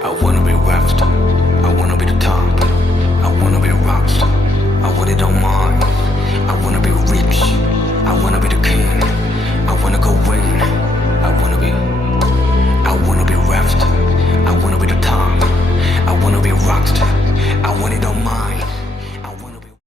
I wanna be left. I wanna be the top.